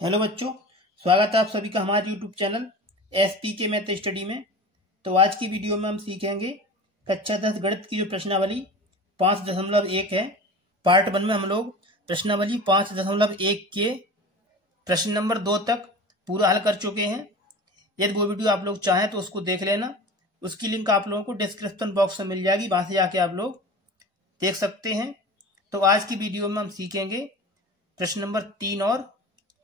Hello बच्चों, स्वागत है आप सभी का हमारे यूट्यूब चैनल एसपी के मैथ स्टडी में। तो आज की वीडियो में हम सीखेंगे कक्षा 10 गणित की जो प्रश्नावली 5.1 है। पार्ट 1 में हम लोग प्रश्नावली 5.1 के प्रश्न नंबर 2 तक पूरा हल कर चुके हैं। यदि वो वीडियो आप लोग चाहें तो उसको देख लेना, उसकी लिंक आप लोगों को डिस्क्रिप्शन बॉक्स में मिल जाएगी, वहां से जाके आप लोग देख सकते हैं। तो आज की वीडियो में हम सीखेंगे प्रश्न नंबर 3 और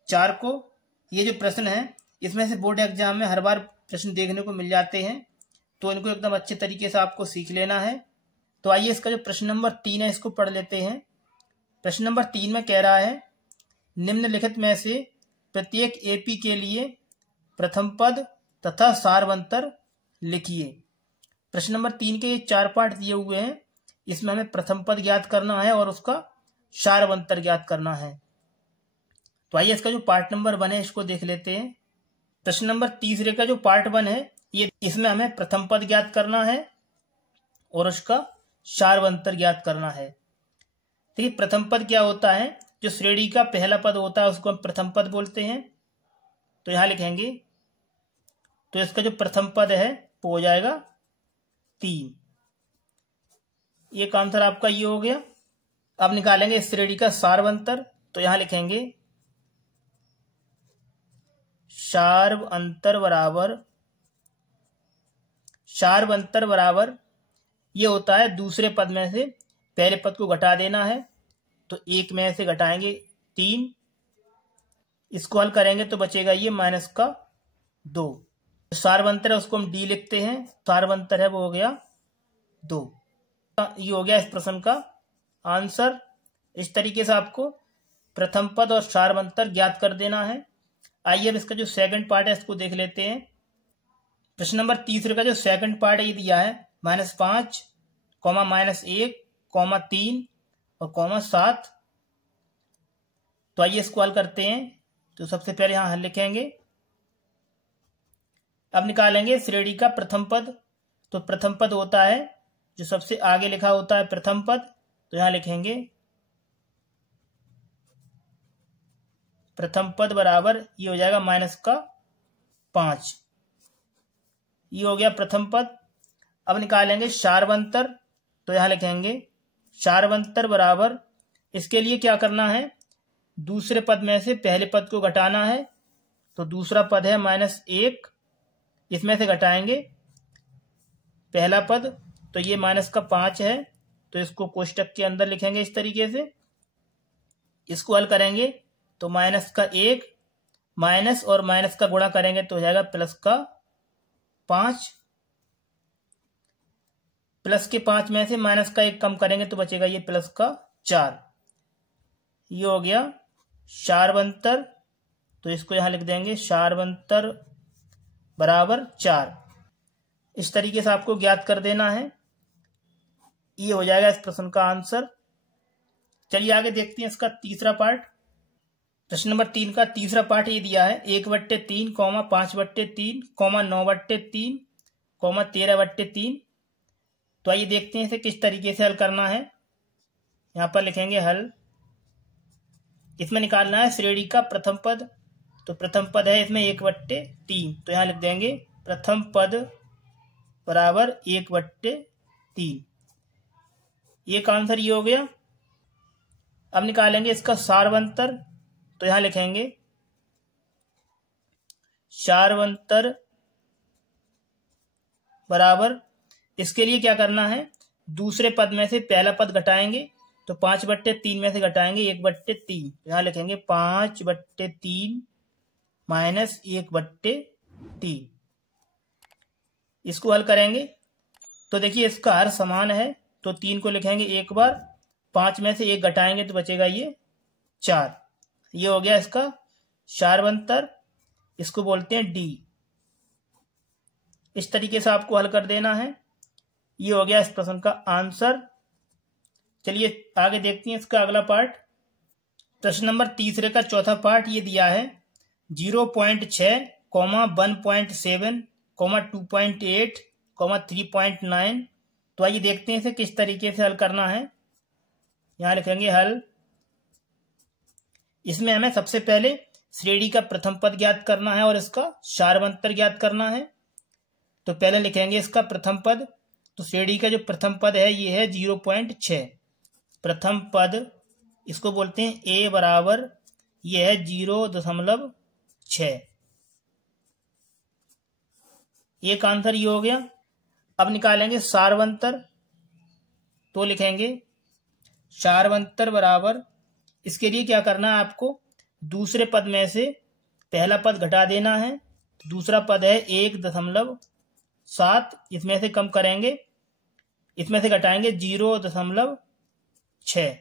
4 को। ये जो प्रश्न है इसमें से बोर्ड एग्जाम में हर बार प्रश्न देखने को मिल जाते हैं, तो इनको एकदम अच्छे तरीके से आपको सीख लेना है। तो आइए इसका जो प्रश्न नंबर 3 है इसको पढ़ लेते हैं। प्रश्न नंबर 3 में कह रहा है निम्नलिखित में से प्रत्येक एपी के लिए प्रथम पद तथा सारवंतर लिखिए। प्रश्न नंबर 3 के ये 4 पार्ट दिए हुए हैं, इसमें हमें प्रथम पद ज्ञात करना है और उसका सारवंतर ज्ञात करना है। तो आइए इसका जो पार्ट नंबर 1 है इसको देख लेते हैं। प्रश्न नंबर 3 का जो पार्ट 1 है ये इसमें हमें प्रथम पद ज्ञात करना है और उसका सारवंतर ज्ञात करना है। देखिए प्रथम पद क्या होता है, जो श्रेणी का पहला पद होता है उसको हम प्रथम पद बोलते हैं। तो यहां लिखेंगे, तो इसका जो प्रथम पद है वो हो जाएगा 3। एक आंसर आपका ये हो गया। अब निकालेंगे इस श्रेणी का सारवंतर। तो यहां लिखेंगे सारवंतर बराबर ये होता है दूसरे पद में से पहले पद को घटा देना है। तो 1 में से घटाएंगे 3, इसको हल करेंगे तो बचेगा ये -2। सारवंतर है उसको हम डी लिखते हैं, सारवंतर है वो हो गया 2। ये हो गया इस प्रश्न का आंसर। इस तरीके से आपको प्रथम पद और सारवंतर ज्ञात कर देना है। आइए अब इसका जो सेकंड पार्ट है इसको देख लेते हैं। प्रश्न नंबर 3 का जो सेकंड पार्ट है ये दिया है -5, -1, -3 और -7। तो आइए इसको हल करते हैं। तो सबसे पहले यहां हल लिखेंगे। अब निकालेंगे श्रेणी का प्रथम पद। तो प्रथम पद होता है जो सबसे आगे लिखा होता है प्रथम पद। तो यहां लिखेंगे प्रथम पद बराबर ये हो जाएगा -5। ये हो गया प्रथम पद। अब निकालेंगे सारवंतर। तो यहां लिखेंगे सारवंतर बराबर, इसके लिए क्या करना है, दूसरे पद में से पहले पद को घटाना है। तो दूसरा पद है -1, इसमें से घटाएंगे पहला पद। तो ये -5 है, तो इसको कोष्टक के अंदर लिखेंगे इस तरीके से। इसको हल करेंगे तो -1 माइनस और माइनस का गुणा करेंगे तो हो जाएगा +5। +5 में से -1 कम करेंगे तो बचेगा ये +4। ये हो गया सारवंतर। तो इसको यहां लिख देंगे सारवंतर बराबर 4। इस तरीके से आपको ज्ञात कर देना है। ये हो जाएगा इस प्रश्न का आंसर। चलिए आगे देखते हैं इसका तीसरा पार्ट। प्रश्न नंबर 3 का तीसरा पार्ट ये दिया है 1/3, 5/3, 9/3, 13/3। तो आइए देखते हैं इसे किस तरीके से हल करना है। यहां पर लिखेंगे हल। इसमें निकालना है श्रेणी का प्रथम पद। तो प्रथम पद है इसमें 1/3। तो यहां लिख देंगे प्रथम पद बराबर 1/3। एक आंसर ये हो गया। अब निकालेंगे इसका सारवंतर। तो यहां लिखेंगे सारवंतर बराबर, इसके लिए क्या करना है, दूसरे पद में से पहला पद घटाएंगे। तो 5/3 में से घटाएंगे 1/3। यहां लिखेंगे 5/3 -1/3। इसको हल करेंगे तो देखिए इसका हर समान है। तो 3 को लिखेंगे एक बार, 5 में से 1 घटाएंगे तो बचेगा ये 4। ये हो गया इसका सारवंतर, इसको बोलते हैं डी। इस तरीके से आपको हल कर देना है। ये हो गया इस प्रश्न का आंसर। चलिए आगे देखते हैं इसका अगला पार्ट। प्रश्न नंबर 3 का चौथा पार्ट ये दिया है 0.6, 1.7, 2.8, 3.9। तो आइए देखते हैं इसे किस तरीके से हल करना है। यहां लिखेंगे हल। इसमें हमें सबसे पहले श्रेणी का प्रथम पद ज्ञात करना है और इसका सारवंतर ज्ञात करना है। तो पहले लिखेंगे इसका प्रथम पद। तो श्रेणी का जो प्रथम पद है ये है 0.6। प्रथम पद इसको बोलते हैं ए बराबर ये है 0.6। एक आंसर ये हो गया। अब निकालेंगे सारवंतर। तो लिखेंगे सारवंतर बराबर, इसके लिए क्या करना है आपको, दूसरे पद में से पहला पद घटा देना है। दूसरा पद है 1.7, इसमें से कम करेंगे, इसमें से घटाएंगे 0.6।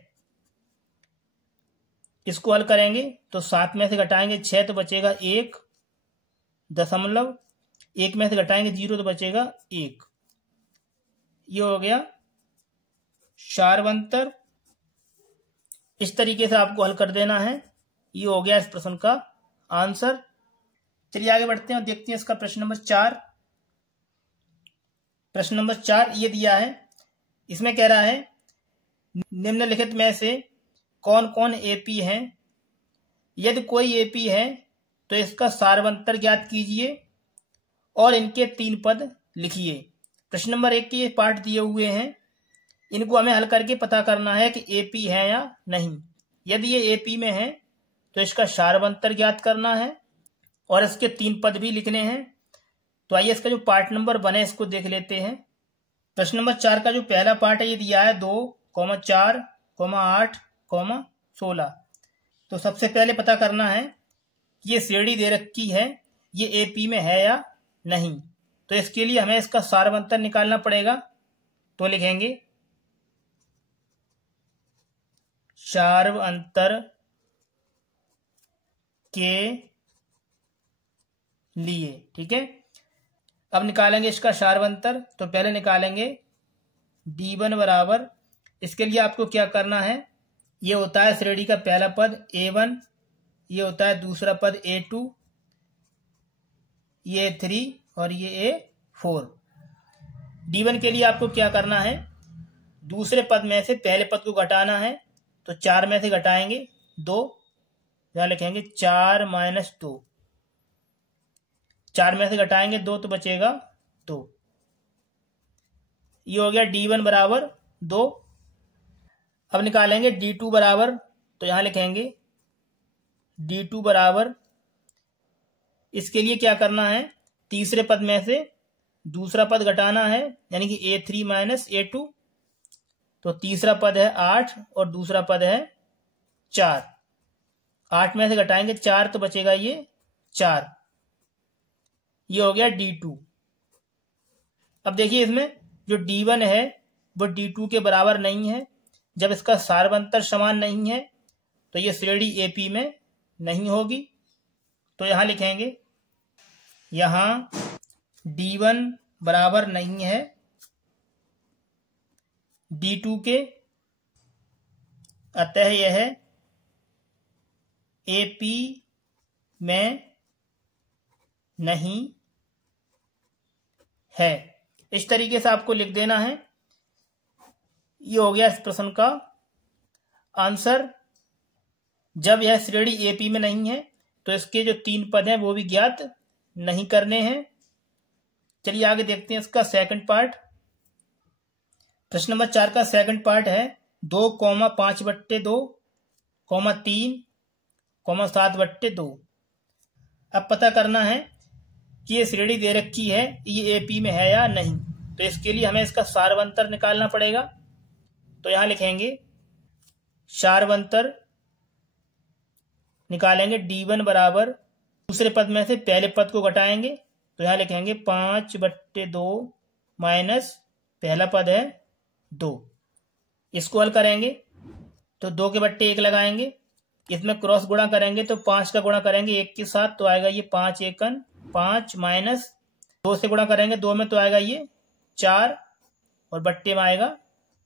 इसको हल करेंगे तो 7 में से घटाएंगे 6 तो बचेगा 1 में से घटाएंगे 0 तो बचेगा 1। ये हो गया सारवंतर। इस तरीके से आपको हल कर देना है। ये हो गया इस प्रश्न का आंसर। चलिए आगे बढ़ते हैं और देखते हैं इसका प्रश्न नंबर 4। प्रश्न नंबर 4 ये दिया है। इसमें कह रहा है निम्नलिखित में से कौन कौन एपी हैं। यदि कोई एपी है तो इसका सारवंतर ज्ञात कीजिए और इनके 3 पद लिखिए। प्रश्न नंबर 1 के ये पार्ट दिए हुए हैं, इनको हमें हल करके पता करना है कि एपी है या नहीं। यदि ये एपी में है तो इसका सारवंतर ज्ञात करना है और इसके 3 पद भी लिखने हैं। तो आइए इसका जो पार्ट नंबर 1 है इसको देख लेते हैं। प्रश्न नंबर 4 का जो पहला पार्ट है ये दिया है 2, 4, 8, 16। तो सबसे पहले पता करना है कि ये श्रेणी दे रखी है, ये एपी में है या नहीं। तो इसके लिए हमें इसका सारवंतर निकालना पड़ेगा। तो लिखेंगे सारवंतर के लिए, ठीक है। अब निकालेंगे इसका सारवंतर। तो पहले निकालेंगे D1 बराबर, इसके लिए आपको क्या करना है, ये होता है श्रेणी का पहला पद A1, ये होता है दूसरा पद A2, ये A3 और ये A4। D1 के लिए आपको क्या करना है, दूसरे पद में से पहले पद को घटाना है। तो 4 में से घटाएंगे 2, यहां लिखेंगे 4 - 2। 4 में से घटाएंगे 2 तो बचेगा 2। ये हो गया D1 बराबर 2। अब निकालेंगे D2 बराबर, तो यहां लिखेंगे D2 बराबर, इसके लिए क्या करना है, तीसरे पद में से दूसरा पद घटाना है, यानी कि A3 - A2। तो तीसरा पद है 8 और दूसरा पद है 4। 8 में से घटाएंगे 4 तो बचेगा ये 4। ये हो गया D2। अब देखिए इसमें जो D1 है वो D2 के बराबर नहीं है। जब इसका सारवंतर समान नहीं है तो ये श्रेणी एपी में नहीं होगी। तो यहां लिखेंगे, यहां D1 बराबर नहीं है D2 के, अतः यह एपी में नहीं है। इस तरीके से आपको लिख देना है। ये हो गया इस प्रश्न का आंसर। जब यह श्रेणी एपी में नहीं है तो इसके जो 3 पद हैं वो भी ज्ञात नहीं करने हैं। चलिए आगे देखते हैं इसका सेकंड पार्ट। प्रश्न नंबर 4 का सेकंड पार्ट है 2, 5/2, 3, 7/2। अब पता करना है कि ये श्रेणी दे रखी है, ये एपी में है या नहीं। तो इसके लिए हमें इसका सारवंतर निकालना पड़ेगा। तो यहां लिखेंगे सारवंतर, निकालेंगे D1 बराबर, दूसरे पद में से पहले पद को घटाएंगे। तो यहां लिखेंगे 5/2 माइनस पहला पद है 2। इसको हल करेंगे तो 2 के बट्टे 1 लगाएंगे, इसमें क्रॉस गुणा करेंगे तो 5 का गुणा करेंगे 1 के साथ तो आएगा ये 5 एकन 5 माइनस 2 से गुणा करेंगे 2 में तो आएगा ये 4 और बट्टे में आएगा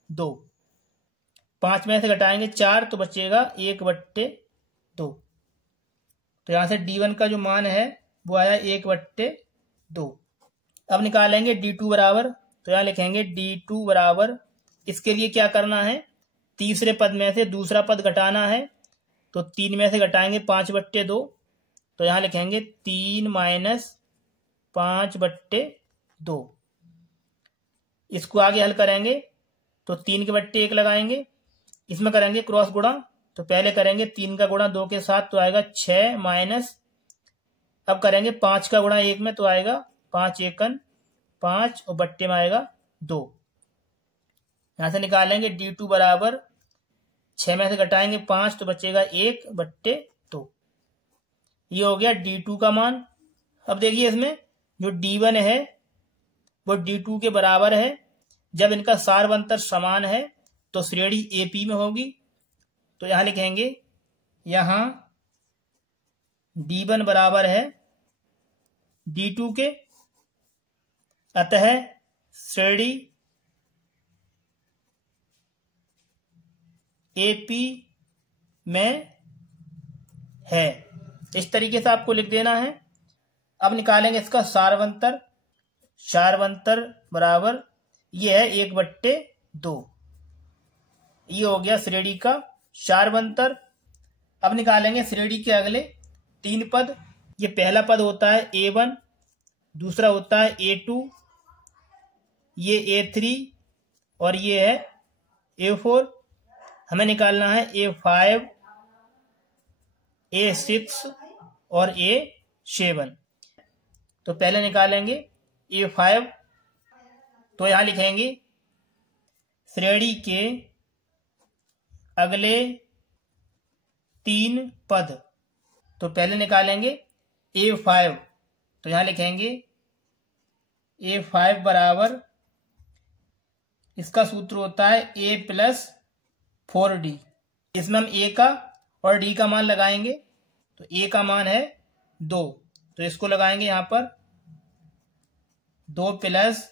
2। 5 में से घटाएंगे 4 तो बचेगा 1/2। तो यहां से D1 का जो मान है वो आया 1/2। अब निकालेंगे D2 बराबर। तो यहां लिखेंगे D2 बराबर, इसके लिए क्या करना है, तीसरे पद में से दूसरा पद घटाना है। तो 3 में से घटाएंगे 5/2 तो यहाँ लिखेंगे 3 माइनस 5/2। इसको आगे हल करेंगे तो 3 के बट्टे 1 लगाएंगे, इसमें करेंगे क्रॉस गुणा। तो पहले करेंगे 3 का गुणा 2 के साथ तो आएगा 6 माइनस, अब करेंगे 5 का गुणा 1 में तो आएगा 5 एकन 5 और बट्टे में आएगा 2। यहां से निकालेंगे d2 बराबर 6 में से घटाएंगे 5 तो बचेगा 1/2। ये हो गया d2 का मान। अब देखिए इसमें जो d1 है वो d2 के बराबर है। जब इनका सारवंतर समान है तो श्रेणी AP में होगी। तो यहां लिखेंगे यहां d1 बराबर है d2 के, अतः श्रेणी AP में है। इस तरीके से आपको लिख देना है। अब निकालेंगे इसका सारवंतर। सारवंतर बराबर ये है 1/2। ये हो गया श्रेणी का सारवंतर। अब निकालेंगे श्रेणी के अगले 3 पद। ये पहला पद होता है A1, दूसरा होता है A2, ये A3 और ये है A4। हमें निकालना है A5, A6 और A7। तो पहले निकालेंगे A5। तो यहां लिखेंगे श्रेणी के अगले 3 पद। तो पहले निकालेंगे A5। तो यहां लिखेंगे A5 बराबर, इसका सूत्र होता है A + 4D। इसमें हम A का और D का मान लगाएंगे। तो A का मान है 2, तो इसको लगाएंगे यहां पर 2 प्लस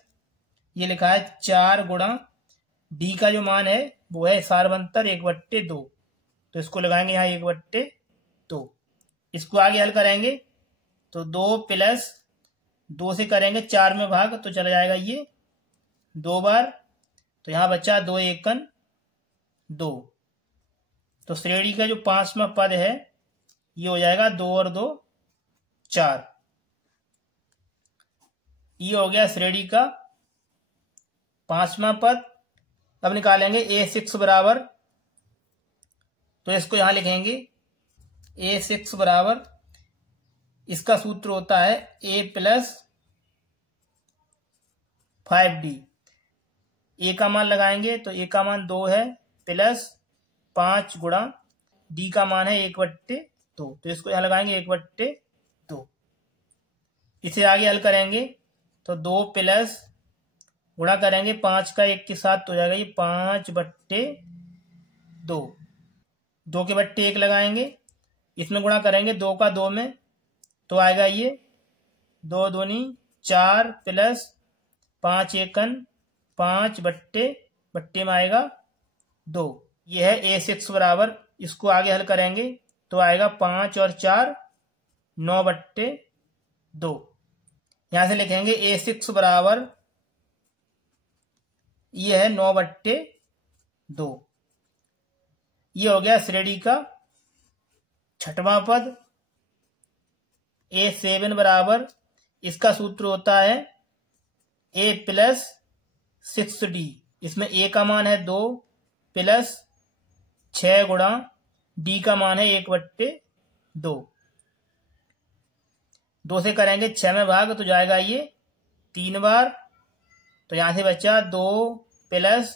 ये लिखा है 4 गुणा D का जो मान है वो है सारवंतर 1/2। तो इसको लगाएंगे यहाँ 1/2। इसको आगे हल करेंगे तो 2 प्लस 2 से करेंगे 4 में भाग तो चला जाएगा ये 2 बार। तो यहाँ बचा 2 एकन 2। तो श्रेणी का जो 5वां पद है ये हो जाएगा 2 और 2 4। ये हो गया श्रेणी का 5वां पद। अब निकालेंगे A6 बराबर। तो इसको यहां लिखेंगे A6 बराबर, इसका सूत्र होता है A + 5D। A का मान लगाएंगे तो A का मान 2 है प्लस 5 गुणा D का मान है 1/2। तो इसको यहां लगाएंगे 1/2। इसे आगे हल करेंगे तो 2 प्लस गुणा करेंगे 5 का 1 के साथ तो हो जाएगा ये 5/2। 2 के बट्टे 1 लगाएंगे, इसमें गुणा करेंगे 2 का 2 में तो आएगा ये 2 दूनी 4 प्लस 5 एकन 5/बट्टे में आएगा 2। ये है A6 बराबर। इसको आगे हल करेंगे तो आएगा 5 और 4 9/2। यहां से लिखेंगे A6 बराबर ये है 9/2। ये हो गया श्रेणी का 6वां पद। A7 बराबर, इसका सूत्र होता है A + 6D। इसमें A का मान है 2 प्लस 6 गुणा D का मान है 1/2। 2 से करेंगे 6 में भाग तो जाएगा ये 3 बार। तो यहां से बचा 2 प्लस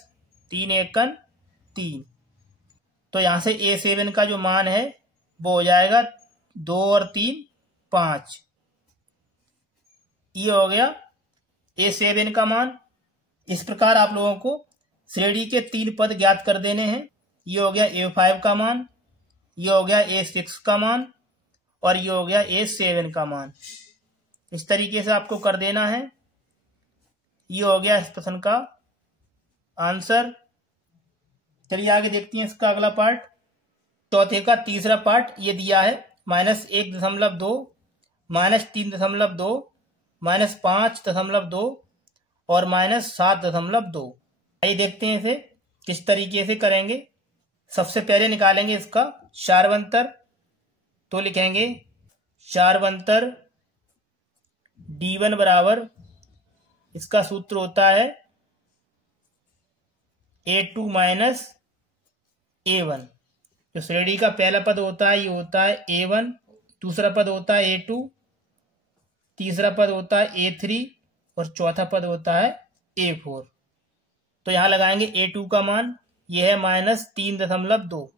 3 एकन 3। तो यहां से A7 का जो मान है वो हो जाएगा 2 और 3 5। ये हो गया A7 का मान। इस प्रकार आप लोगों को श्रेणी के 3 पद ज्ञात कर देने हैं। ये हो गया A5 का मान, ये हो गया A6 का मान और ये हो गया A7 का मान। इस तरीके से आपको कर देना है। ये हो गया इस प्रश्न का आंसर। चलिए आगे देखते हैं इसका अगला पार्ट। चौथे का तीसरा पार्ट ये दिया है -1.2, -3.2, -5.2 और -7.2। आइए देखते हैं इसे किस तरीके से करेंगे। सबसे पहले निकालेंगे इसका सारवंतर। तो लिखेंगे शार्बंतर D1 बराबर, इसका सूत्र होता है A2 माइनस A1। जो श्रेणी का पहला पद होता है ये होता है A1, दूसरा पद होता है A2, तीसरा पद होता है A3 और चौथा पद होता है A4। तो यहाँ लगाएंगे A2 का मान, यह है -3.2,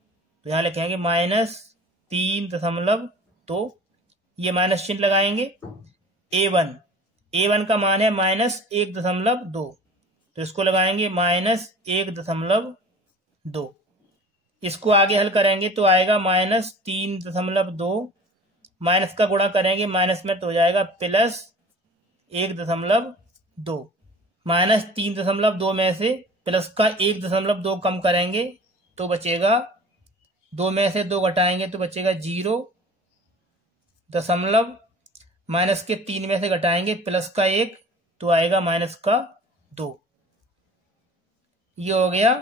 तो यहाँ लिखेंगे -3.2, ये माइनस चिन्ह लगाएंगे। A1 का मान है -1.2, तो इसको लगाएंगे -1.2। इसको आगे हल करेंगे तो आएगा -3.2, माइनस का गुणा करेंगे माइनस में तो हो जाएगा +1.2। -3.2 में से प्लस का 1.2 कम करेंगे तो बचेगा, 2 में से 2 घटाएंगे तो बचेगा 0 दशमलव, माइनस के 3 में से घटाएंगे प्लस का 1 तो आएगा -2। ये हो गया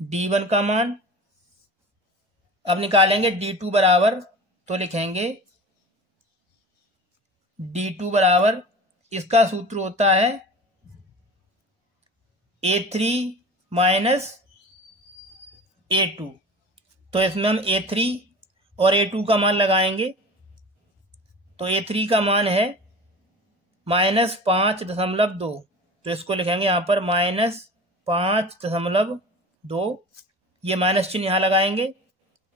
D1 का मान। अब निकालेंगे D2 बराबर, तो लिखेंगे D2 बराबर, इसका सूत्र होता है A3 माइनस A2। तो इसमें हम A3 और A2 का मान लगाएंगे। तो A3 का मान है -5.2, तो इसको लिखेंगे यहाँ पर -5.2, ये माइनस चिन्ह यहाँ लगाएंगे।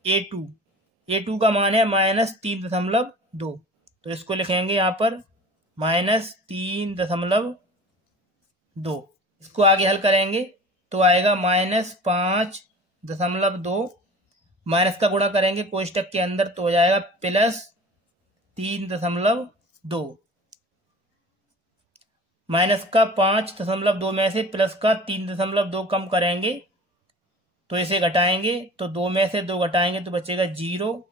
A2 का मान है -3.2, तो इसको लिखेंगे यहाँ पर -3.2। इसको आगे हल करेंगे तो आएगा -5.2, माइनस का गुणा करेंगे कोष्टक के अंदर तो हो जाएगा +3.2। माइनस का 5.2 में से प्लस का 3.2 कम करेंगे तो इसे घटाएंगे, तो 2 में से 2 घटाएंगे तो बचेगा 0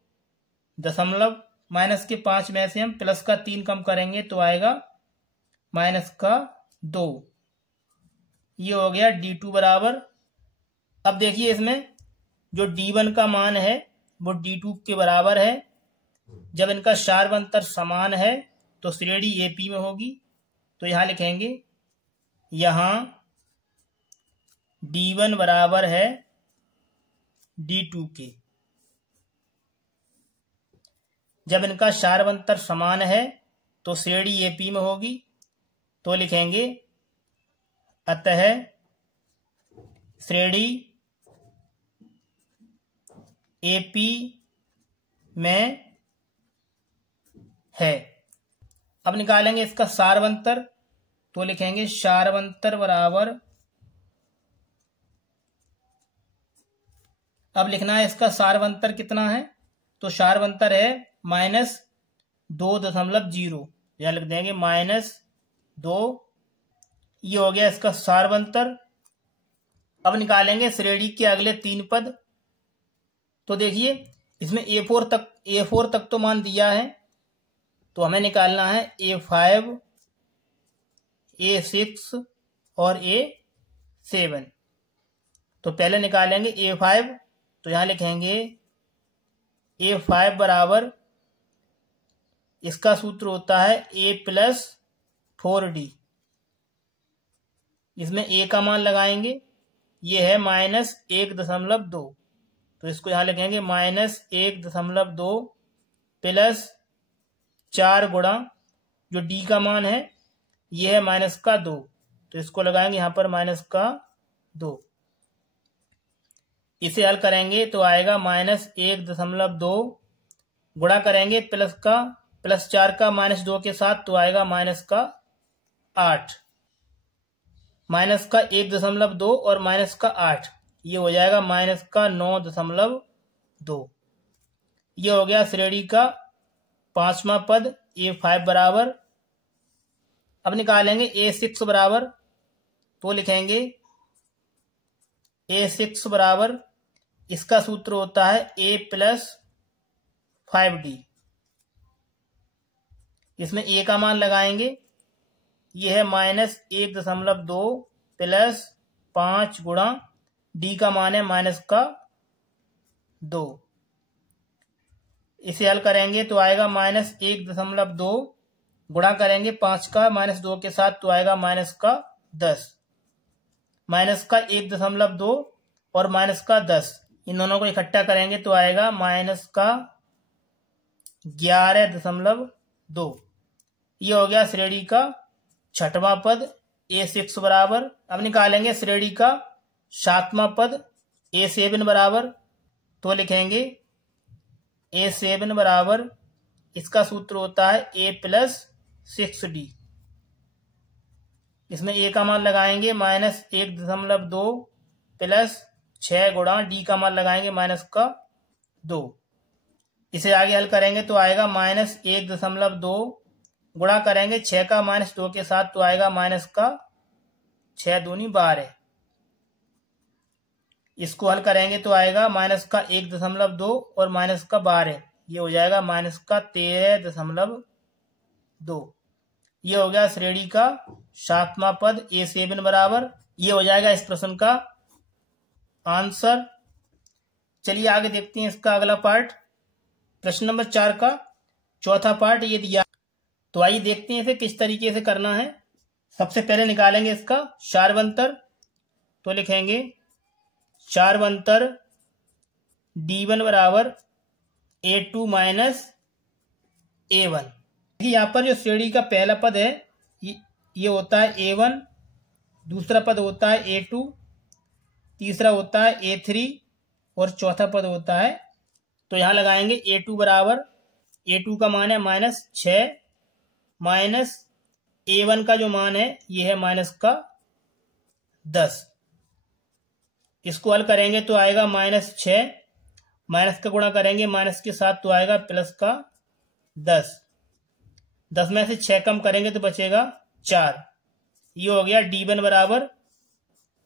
दशमलव, माइनस के 5 में से हम प्लस का 3 कम करेंगे तो आएगा -2। ये हो गया D2 बराबर। अब देखिए इसमें जो D1 का मान है वो D2 के बराबर है। जब इनका शार्बंतर समान है तो श्रेणी AP में होगी, तो यहां लिखेंगे, यहां D1 बराबर है D2 के। जब इनका शार्बंतर समान है तो श्रेणी AP में होगी, तो लिखेंगे अतः श्रेणी AP में है। अब निकालेंगे इसका शार्बंतर, तो लिखेंगे शार्बंतर बराबर, अब लिखना है इसका शार्बंतर कितना है, तो शार्बंतर है -2.0, यहां लिख देंगे -2। ये हो गया इसका शार्बंतर। अब निकालेंगे श्रेणी के अगले 3 पद। तो देखिए इसमें A4 तक तो मान दिया है, तो हमें निकालना है A5, A6 और A7। तो पहले निकालेंगे A5, तो यहां लिखेंगे A5 बराबर, इसका सूत्र होता है A+4D। इसमें A का मान लगाएंगे, ये है -1.2, तो इसको यहां लिखेंगे -1.2 प्लस 4 गुणा जो D का मान है ये है -2, तो इसको लगाएंगे यहाँ पर -2। इसे हल करेंगे तो आएगा -1.2, गुणा करेंगे +4 का -2 के साथ तो आएगा -8, -1.2 और -8, ये हो जाएगा -9.2। ये हो गया श्रेणी का 5वां पद A5 बराबर। अब निकालेंगे A6 बराबर, तो लिखेंगे A6 बराबर, इसका सूत्र होता है A+5D। इसमें A का मान लगाएंगे, यह है -1.2 प्लस 5 गुणा D का मान है -2। इसे हल करेंगे तो आएगा -1.2, गुणा करेंगे 5 का -2 के साथ तो आएगा -10, -1.2 और -10, इन दोनों को इकट्ठा करेंगे तो आएगा -11.2। ये हो गया श्रेणी का छठवां पद A6 बराबर। अब निकालेंगे श्रेणी का सातवां पद A7 बराबर। तो लिखेंगे A7 बराबर, इसका सूत्र होता है A + 6D। इसमें A का मान लगाएंगे -1.2 प्लस 6 गुणा D का मान लगाएंगे -2। इसे आगे हल करेंगे तो आएगा -1.2, गुणा करेंगे 6 का -2 के साथ तो आएगा -6 दूनी 12। इसको हल करेंगे तो आएगा -1.2 और -12, ये हो जाएगा -13.2। ये हो गया श्रेणी का सातवां पद A7 बराबर। ये हो जाएगा इस प्रश्न का आंसर। चलिए आगे देखते हैं इसका अगला पार्ट। प्रश्न नंबर 4 का चौथा पार्ट ये दिया, तो आइए देखते हैं इसे किस तरीके से करना है। सबसे पहले निकालेंगे इसका सारवंतर। तो लिखेंगे सारवंतर D1 बराबर A2 - A1। यहाँ पर जो श्रेणी का पहला पद है ये होता है A1, दूसरा पद होता है A2, तीसरा होता है A3 और चौथा पद होता है, तो यहाँ लगाएंगे A2 बराबर, A2 का मान है -6 माइनस A1 का जो मान है ये है -10। इसको हल करेंगे तो आएगा -6, माइनस का गुणा करेंगे माइनस के साथ तो आएगा +10। 10 में से 6 कम करेंगे तो बचेगा 4। ये हो गया D1 बराबर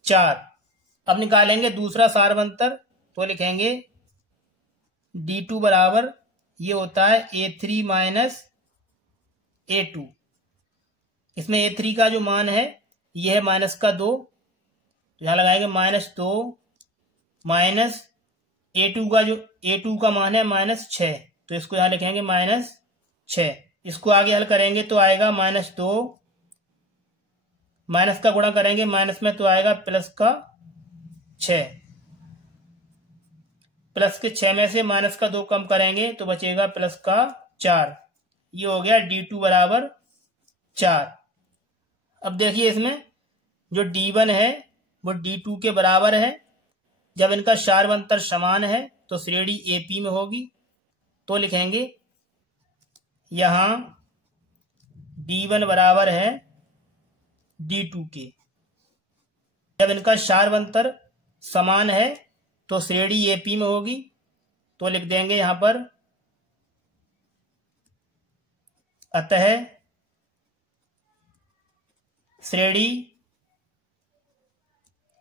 4। अब निकालेंगे दूसरा सारवंतर। तो लिखेंगे D2 बराबर, ये होता है A3 - A2। इसमें A3 का जो मान है ये है -2, तो यहाँ लगाएंगे -2 माइनस A2 का मान है -6, तो इसको यहाँ लिखेंगे -6। इसको आगे हल करेंगे तो आएगा -2, माइनस का गुणा करेंगे माइनस में तो आएगा +6, प्लस के 6 में से -2 कम करेंगे तो बचेगा +4। ये हो गया D2 बराबर 4। अब देखिए इसमें जो D1 है वो D2 के बराबर है। जब इनका सारवंतर समान है तो श्रेणी AP में होगी। तो लिखेंगे यहां D1 बराबर है D2 के। जब इनका सारवंतर समान है तो श्रेणी AP में होगी। तो लिख देंगे यहां पर, अतः श्रेणी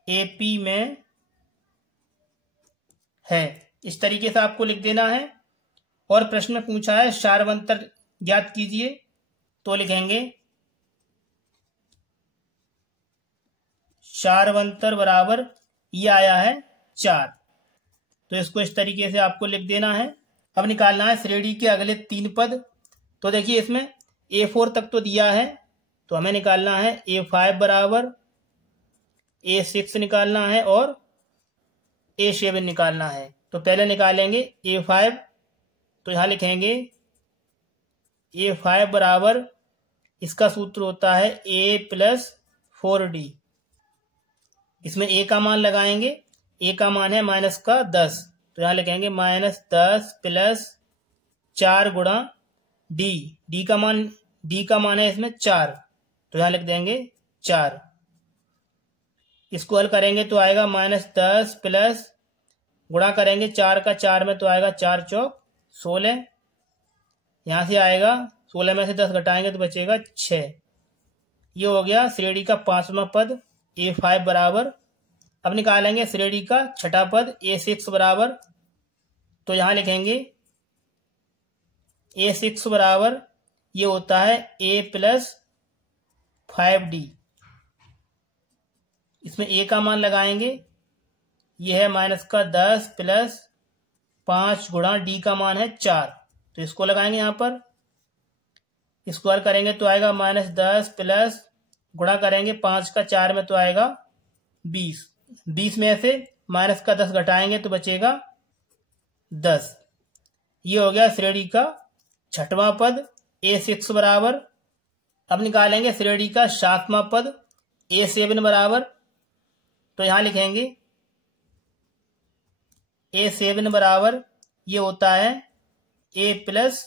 AP में है। इस तरीके से आपको लिख देना है। और प्रश्न में पूछा है सारवंतर ज्ञात कीजिए। तो लिखेंगे सारवंतर बराबर ये आया है 4। तो इसको इस तरीके से आपको लिख देना है। अब निकालना है श्रेणी के अगले 3 पद। तो देखिए इसमें A4 तक तो दिया है, तो हमें निकालना है A5 बराबर, A6 निकालना है और A7 निकालना है। तो पहले निकालेंगे A5। तो यहां लिखेंगे A5 बराबर, इसका सूत्र होता है A + 4D। इसमें A का मान लगाएंगे, A का मान है -10, तो यहां लिखेंगे -10 प्लस 4 गुणा D। D का मान है इसमें 4, तो यहां लिख देंगे 4। इसको हल करेंगे तो आएगा -10 प्लस, गुणा करेंगे 4 का 4 में तो आएगा 4 चौक 16। यहां से आएगा 16 में से 10 घटाएंगे तो बचेगा 6। ये हो गया श्रेणी का 5वां पद A5 बराबर। अब निकालेंगे श्रेणी का छठा पद A6 बराबर। तो यहां लिखेंगे A6 बराबर, ये होता है A + 5D। इसमें A का मान लगाएंगे, ये है -10 प्लस 5 गुणा D का मान है 4, तो इसको लगाएंगे यहाँ पर, स्क्वायर करेंगे तो आएगा -10 प्लस गुणा करेंगे 5 का 4 में तो आएगा 20। 20 में से माइनस का 10 घटाएंगे तो बचेगा 10। ये हो गया श्रेणी का छठवां पद A6 बराबर। अब निकालेंगे श्रेणी का 7वां पद A7 बराबर। तो यहां लिखेंगे A7 बराबर ये होता है A प्लस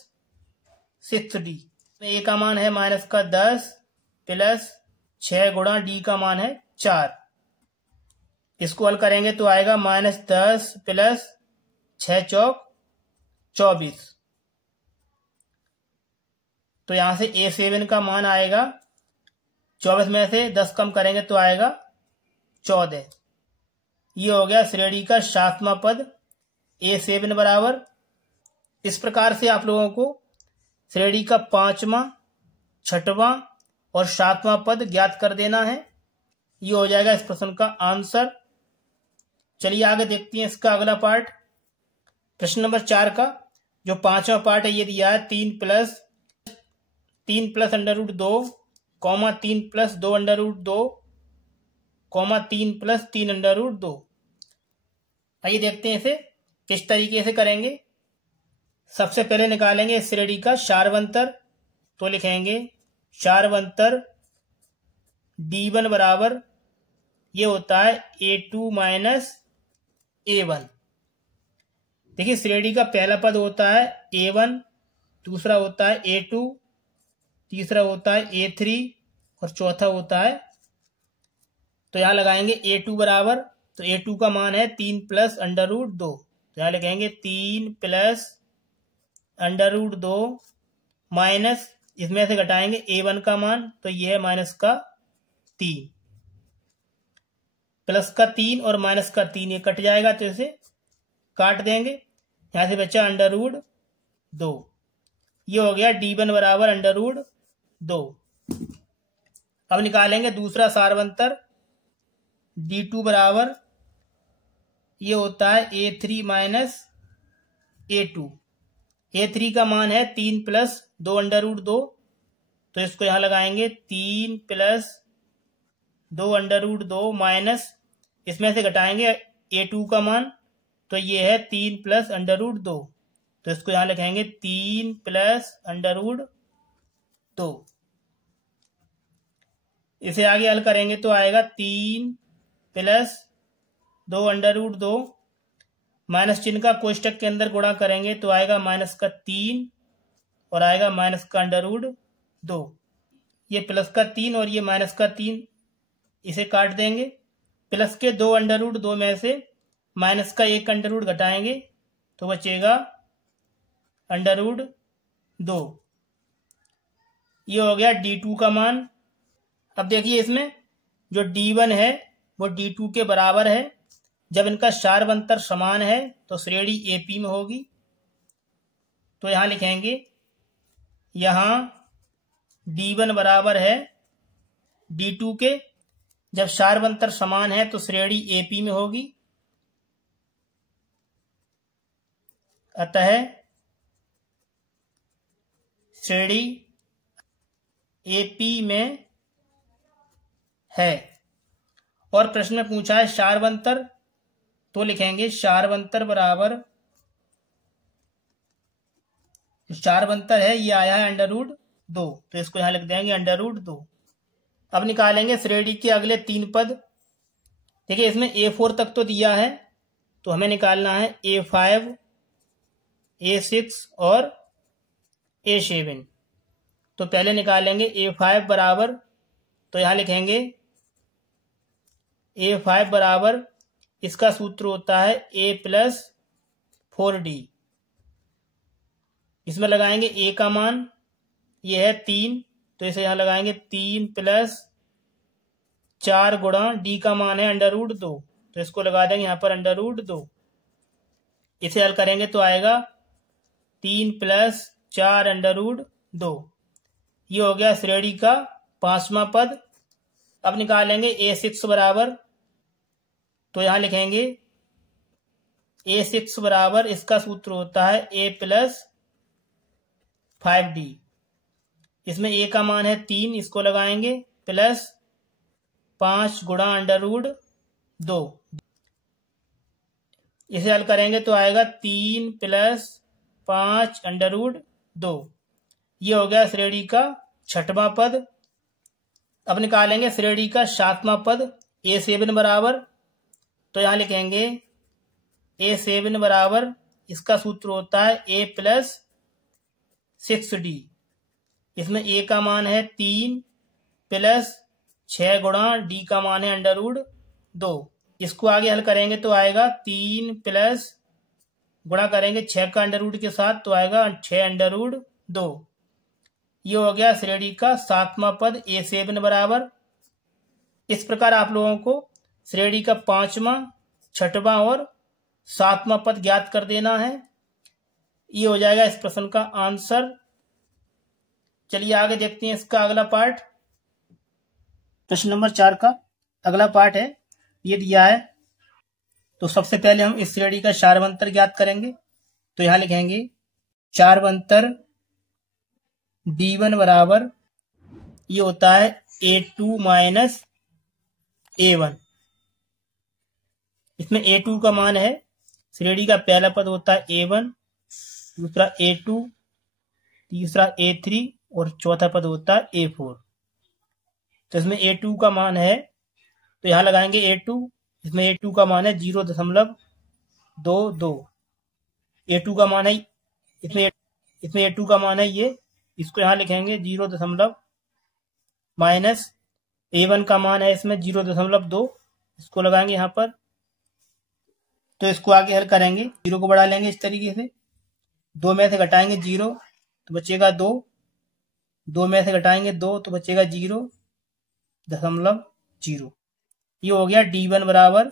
6D। A का मान है माइनस का 10 प्लस 6 गुणा D का मान है 4। इसको हल करेंगे तो आएगा -10 प्लस 6 चौक 24। तो यहां से A7 का मान आएगा 24 में से 10 कम करेंगे तो आएगा 14। ये हो गया श्रेणी का 7वां पद A7 बराबर। इस प्रकार से आप लोगों को श्रेणी का 5वां, 6वां और 7वां पद ज्ञात कर देना है। ये हो जाएगा इस प्रश्न का आंसर। चलिए आगे देखते हैं इसका अगला पार्ट। प्रश्न नंबर 4 का जो 5वां पार्ट है ये दिया है 3 प्लस √2, 3 प्लस 2 √2, 3 प्लस 3 √2। आइए देखते हैं इसे किस तरीके से करेंगे। सबसे पहले निकालेंगे इस श्रेणी का शार्वंतर। तो लिखेंगे शार्वंतर D1 बराबर ये होता है A2 माइनस A1। देखिए श्रेणी का पहला पद होता है A1, दूसरा होता है A2, तीसरा होता है A3 और चौथा होता है, तो यहां लगाएंगे A2 बराबर। तो A2 का मान है 3 प्लस √2। तो यहां लिखेंगे 3 प्लस √2 माइनस इसमें से घटाएंगे A1 का मान, तो ये है माइनस का 3, प्लस का 3 और माइनस का 3 ये कट जाएगा तो इसे काट देंगे। यहां से बचा √2। ये हो गया D1 बराबर √2। अब निकालेंगे दूसरा सारवंतर D2 बराबर ये होता है A3 माइनस A2। A3 का मान है 3 प्लस 2 √2। तो इसको यहां लगाएंगे 3 प्लस 2 √2 माइनस इसमें से घटाएंगे A2 का मान, तो ये है 3 प्लस √2। तो इसको यहां लिखेंगे 3 प्लस √2। इसे आगे हल करेंगे तो आएगा 3 प्लस 2 √2 माइनस चिन्ह का कोष्टक के अंदर गुणा करेंगे तो आएगा माइनस का 3 और आएगा माइनस का √2। ये प्लस का 3 और ये माइनस का 3 इसे काट देंगे। प्लस के 2 √2 में से माइनस का 1 √ घटाएंगे तो बचेगा √2। ये हो गया D2 का मान। अब देखिए इसमें जो D1 है वो D2 के बराबर है। जब इनका शार्वंतर समान है तो श्रेणी AP में होगी। तो यहां लिखेंगे यहां D1 बराबर है D2 के। जब शार्वंतर समान है तो श्रेणी AP में होगी। अतः श्रेणी AP में है। और प्रश्न में पूछा है शार्वंतर, तो लिखेंगे शार्वंतर बराबर शार्वंतर है ये आया है √2। तो इसको यहां लिख देंगे √2। अब निकालेंगे श्रेणी के अगले 3 पद। देखिए इसमें A4 तक तो दिया है, तो हमें निकालना है A5, A6 और A7। तो पहले निकालेंगे A5 बराबर। तो यहां लिखेंगे A5 बराबर इसका सूत्र होता है A प्लस 4D। इसमें लगाएंगे A का मान ये है 3, तो इसे यहां लगाएंगे 3 प्लस 4 गुणा D का मान है √2। तो इसको लगा देंगे यहां पर √2। इसे हल करेंगे तो आएगा 3 प्लस 4 √2। ये हो गया श्रेणी का 5वां पद। अब निकालेंगे A6 बराबर। तो यहां लिखेंगे A6 बराबर इसका सूत्र होता है A प्लस 5d। इसमें a का मान है 3, इसको लगाएंगे प्लस 5 गुणा अंडर रूट 2। इसे हल करेंगे तो आएगा 3 प्लस 5 अंडर रूट 2। ये हो गया श्रेणी का छठवां पद। अब निकालेंगे श्रेणी का सातवां पद a7 बराबर। तो यहां लिखेंगे a7 बराबर, इसका सूत्र होता है a प्लस 6d। इसमें a का मान है 3 प्लस 6 गुणा d का मान है अंडर रूट 2। इसको आगे हल करेंगे तो आएगा 3 प्लस गुणा करेंगे 6 का अंडर रूट के साथ तो आएगा 6 अंडर रूट 2। ये हो गया श्रेणी का सातवां पद a7 बराबर। इस प्रकार आप लोगों को श्रेणी का पांचवा, छठवां और सातवां पद ज्ञात कर देना है। ये हो जाएगा इस प्रश्न का आंसर। चलिए आगे देखते हैं इसका अगला पार्ट। प्रश्न नंबर 4 का अगला पार्ट है, ये दिया है। तो सबसे पहले हम इस श्रेणी का सारवंतर ज्ञात करेंगे। तो यहां लिखेंगे सारवंतर d1 बराबर, ये होता है a2 माइनस a1। इसमें a2 का मान है, श्रेणी का पहला पद होता है a1, दूसरा a2, तीसरा a3 और चौथा पद होता है a4। तो इसमें a2 का मान है तो यहां लगाएंगे a2। इसमें a2 का मान है 0.22। a2 का मान है, इसमें a2 का मान है ये, इसको यहां लिखेंगे 0. माइनस a1 का मान है इसमें 0.2, इसको लगाएंगे यहां पर। तो इसको आगे हल करेंगे, 0 को बढ़ा लेंगे इस तरीके से। 2 में से घटाएंगे 0 तो बचेगा 2, 2 में से घटाएंगे 2 तो बचेगा 0.0। ये हो गया d1 बराबर।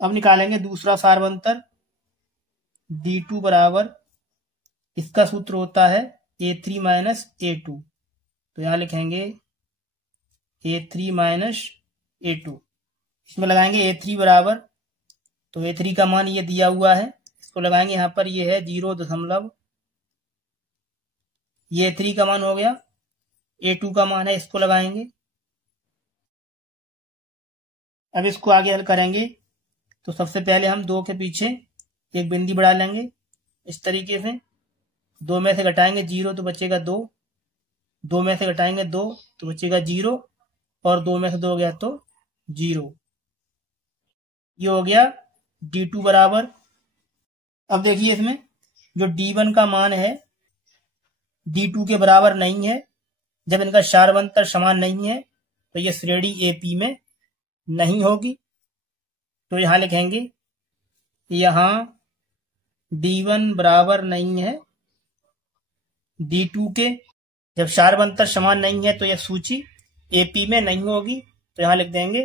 अब निकालेंगे दूसरा सारवंतर d2 बराबर, इसका सूत्र होता है a3 माइनस a2। तो यहां लिखेंगे a3 माइनस a2। इसमें लगाएंगे a3 बराबर, तो a3 का मान ये दिया हुआ है, इसको लगाएंगे यहां पर, ये है 0. ये a3 का मान हो गया। a2 का मान है, इसको लगाएंगे। अब इसको आगे हल करेंगे तो सबसे पहले हम 2 के पीछे एक बिंदी बढ़ा लेंगे इस तरीके से। 2 में से घटाएंगे 0 तो बचेगा 2, 2 में से घटाएंगे 2 तो बचेगा 0 और 2 में से 2 गया तो 0। ये हो गया d2 बराबर। अब देखिए इसमें जो d1 का मान है d2 के बराबर नहीं है। जब इनका सारवंतर समान नहीं है तो ये श्रेणी AP में नहीं होगी। तो यहां लिखेंगे, यहां d1 बराबर नहीं है d2 के। जब सारवंतर समान नहीं है तो यह सूची AP में नहीं होगी। तो यहां लिख देंगे,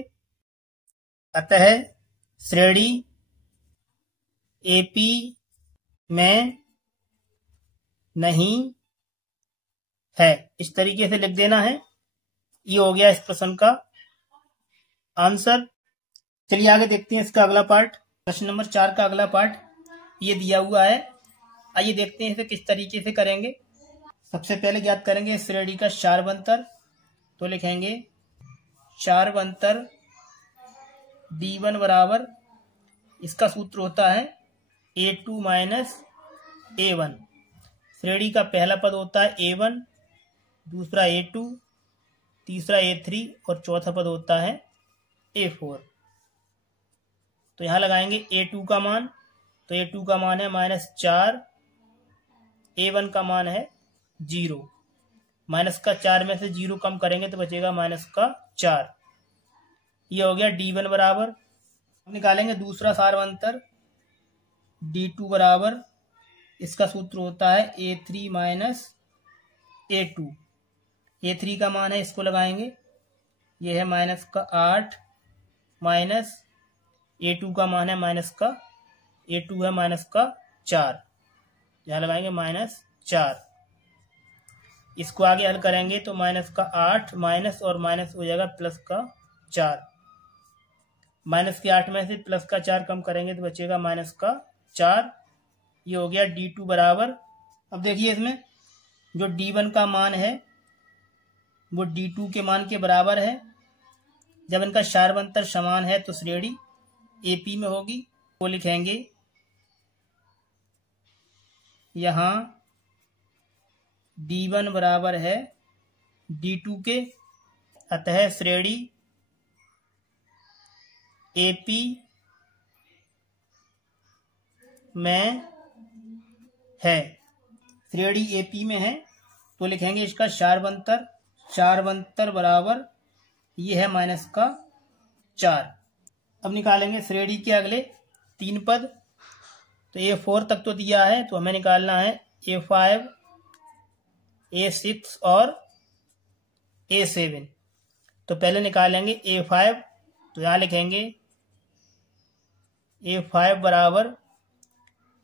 अतः श्रेणी AP में नहीं है, इस तरीके से लिख देना है। ये हो गया इस प्रश्न का आंसर। चलिए आगे देखते हैं इसका अगला पार्ट। प्रश्न नंबर 4 का अगला पार्ट ये दिया हुआ है। आइए देखते हैं इसे किस तरीके से करेंगे। सबसे पहले ज्ञात करेंगे श्रेणी का सारवंतर। तो लिखेंगे सारवंतर d1 बराबर, इसका सूत्र होता है a2 माइनस a1। श्रेणी का पहला पद होता है a1, दूसरा a2, तीसरा a3 और चौथा पद होता है a4। तो यहां लगाएंगे a2 का मान, तो a2 का मान है -4, a1 का मान है 0। माइनस का 4 में से 0 कम करेंगे तो बचेगा -4। ये हो गया d1 बराबर। अब निकालेंगे दूसरा सारवंतर d2 बराबर, इसका सूत्र होता है a3 माइनस a2। a3 का मान है, इसको लगाएंगे, ये है -8 माइनस a2 का मान है a2 है -4, यहाँ लगाएंगे -4। इसको आगे हल करेंगे तो -8 माइनस और माइनस हो जाएगा +4। -8 में से +4 कम करेंगे तो बचेगा -4। ये हो गया d2 बराबर। अब देखिए इसमें जो D1 का मान है वो D2 के मान के बराबर है। जब इनका शार्वंतर समान है तो श्रेणी AP में होगी। वो लिखेंगे यहाँ D1 बराबर है D2 के, अतः श्रेणी AP में है। श्रेणी AP में है तो लिखेंगे इसका शार्वंतर बराबर ये है -4। अब निकालेंगे श्रेणी के अगले 3 पद। तो A4 तक तो दिया है तो हमें निकालना है A5, A6 और A7। तो पहले निकालेंगे A5। तो यहाँ लिखेंगे A5 बराबर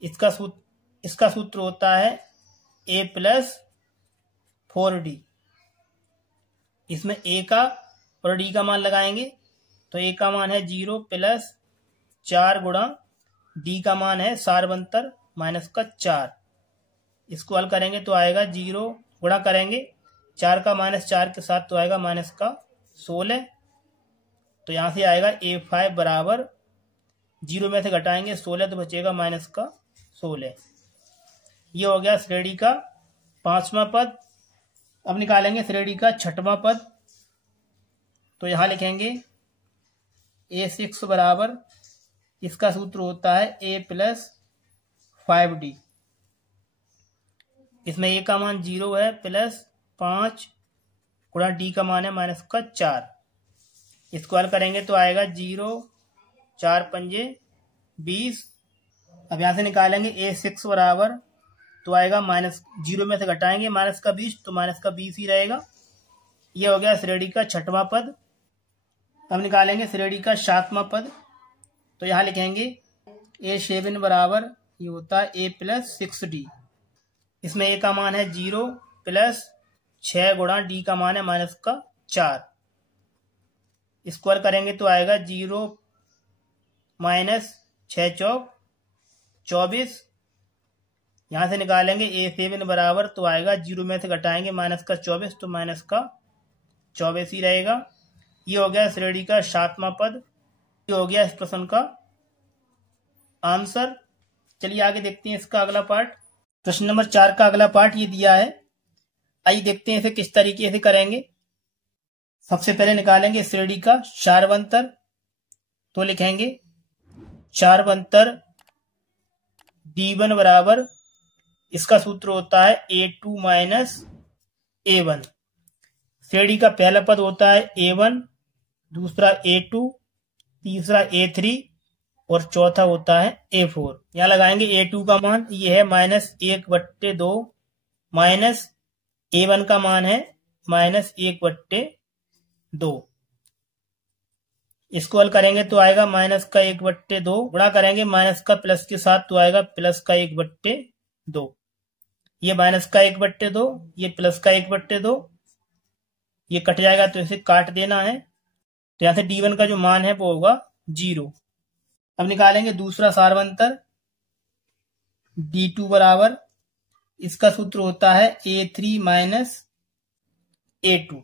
इसका सूत्र होता है A + 4D। इसमें A का और D का मान लगाएंगे। तो A का मान है 0 + 4 गुणा D का मान है शार्वंतर -4। इसको हल करेंगे तो आएगा 0, गुणा करेंगे 4 का -4 के साथ तो आएगा -16। तो यहाँ से आएगा A5 बराबर 0 में से घटाएंगे 16 तो बचेगा -16। ये हो गया श्रेणी का 5वां पद। अब निकालेंगे श्रेणी का 6वां पद। तो यहाँ लिखेंगे A6 बराबर इसका सूत्र होता है A + 5D। इसमें A का मान 0 है +5 गुणा D का मान है -4। इसको हल करेंगे तो आएगा 0, 4 पंजे 20। अब यहाँ से निकालेंगे A6 बराबर तो आएगा -0 में से घटाएंगे -20 तो -20 ही रहेगा। ये हो गया श्रेणी का 6वां पद। अब निकालेंगे श्रेणी का 7वां पद। तो यहाँ लिखेंगे A7 बराबर ये होता है A + 6D। इसमें A का मान है 0 + 6 गुणा D का मान है -4। इसको हल करेंगे तो आएगा 0 - 6 चौक 24। यहाँ से निकालेंगे A7 बराबर तो आएगा 0 में से घटाएंगे -24 तो -24 ही रहेगा। ये हो गया श्रेणी का 7वां पद। ये हो गया इस प्रश्न का आंसर। चलिए आगे देखते हैं इसका अगला पार्ट। प्रश्न नंबर 4 का अगला पार्ट ये दिया है। आइए देखते हैं इसे किस तरीके से करेंगे। सबसे पहले निकालेंगे श्रेणी का शार्वंतर। तो लिखेंगे शार्वंतर D1 बराबर इसका सूत्र होता है A2 - A1। श्रेणी का पहला पद होता है A1, दूसरा A2, तीसरा A3 और चौथा होता है A4। यहाँ लगाएंगे A2 का मान ये है -1/2 माइनस A1 का मान है -1/2। इसको हल करेंगे तो आएगा -1/2 गुणा करेंगे माइनस का प्लस के साथ तो आएगा +1/2। ये -1/2 ये +1/2 ये कट जाएगा तो इसे काट देना है। तो यहाँ से D1 का जो मान है वो होगा 0। अब निकालेंगे दूसरा शार्वंतर D2 बराबर इसका सूत्र होता है A3 - A2।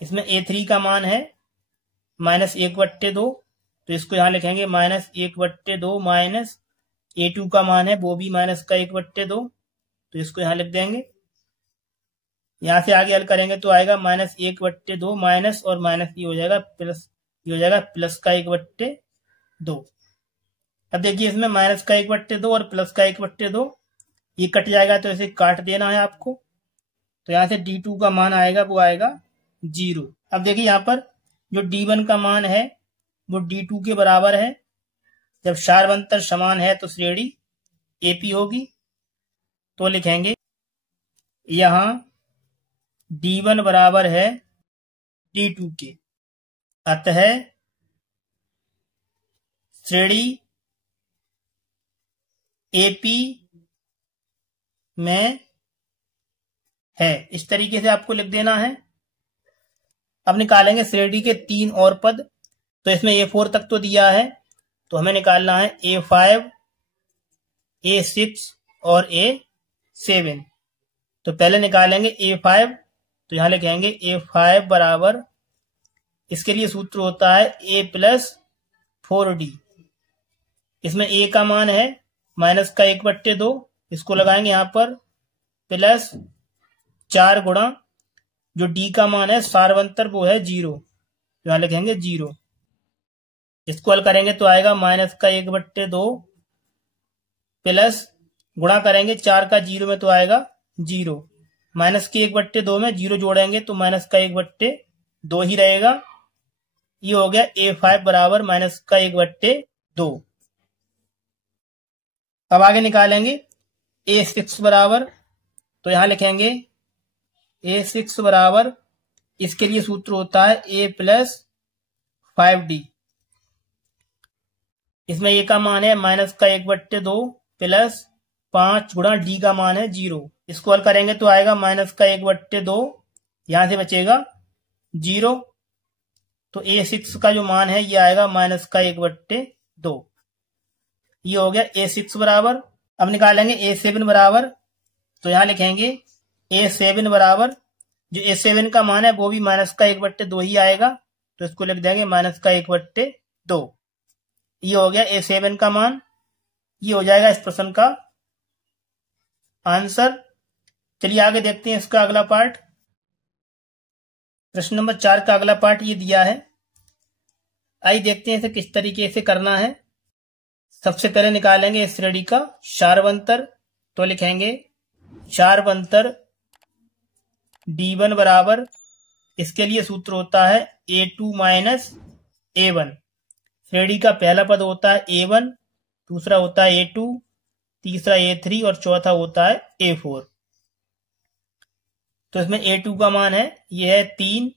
इसमें A3 का मान है -1/2 तो इसको यहाँ लिखेंगे -1/2 माइनस A2 का मान है वो भी -1/2 तो इसको यहाँ लिख देंगे। यहाँ से आगे हल करेंगे तो आएगा -1/2 माइनस और माइनस ये हो जाएगा प्लस, ये हो जाएगा +1/2। अब देखिए इसमें -1/2 और +1/2 ये कट जाएगा तो इसे काट देना है आपको। तो यहाँ से D2 का मान आएगा वो आएगा 0। अब देखिए यहाँ पर जो D1 का मान है वो D2 के बराबर है। जब शार्वंतर समान है तो श्रेणी AP होगी। तो लिखेंगे यहाँ D1 बराबर है D2 के, अतः श्रेणी AP में है। इस तरीके से आपको लिख देना है। अब निकालेंगे श्रेणी के 3 और पद। तो इसमें A4 तक तो दिया है तो हमें निकालना है A5, A6 और A7। तो पहले निकालेंगे A5, तो यहां लिखेंगे A5 बराबर, इसके लिए सूत्र होता है A प्लस 4D। इसमें A का मान है माइनस का 1/2, इसको लगाएंगे यहां पर प्लस 4 गुणा जो D का मान है सार्वंतर वो है 0, तो यहां लिखेंगे 0। इसको हल करेंगे तो आएगा माइनस का 1/2 प्लस गुणा करेंगे 4 का 0 में तो आएगा 0, माइनस के 1/2 में 0 जोड़ेंगे तो माइनस का 1/2 ही रहेगा। ये हो गया A5 बराबर माइनस का 1/2। अब आगे निकालेंगे A6 बराबर, तो यहां लिखेंगे A6 बराबर, इसके लिए सूत्र होता है A प्लस 5D। इसमें A का मान है माइनस का 1/2 प्लस 5 गुणा D का मान है 0। इसको हल करेंगे तो आएगा माइनस का 1/2, यहां से बचेगा 0, तो A6 का जो मान है ये आएगा माइनस का 1/2। ये हो गया A6 बराबर। अब निकालेंगे A7 बराबर, तो यहां लिखेंगे A7 बराबर, जो A7 का मान है वो भी माइनस का 1/2 ही आएगा, तो इसको लिख देंगे माइनस का 1/2। ये हो गया A7 का मान। ये हो जाएगा इस प्रश्न का आंसर। चलिए आगे देखते हैं इसका अगला पार्ट। प्रश्न नंबर 4 का अगला पार्ट ये दिया है। आइए देखते हैं इसे किस तरीके से करना है। सबसे पहले निकालेंगे इस श्रेणी का शार्वंतर, तो लिखेंगे शार्वंतर D1 बराबर, इसके लिए सूत्र होता है A2 माइनस A1। श्रेणी का पहला पद होता है A1, दूसरा होता है A2, तीसरा A3 और चौथा होता है A4। तो इसमें A2 का मान है ये है 3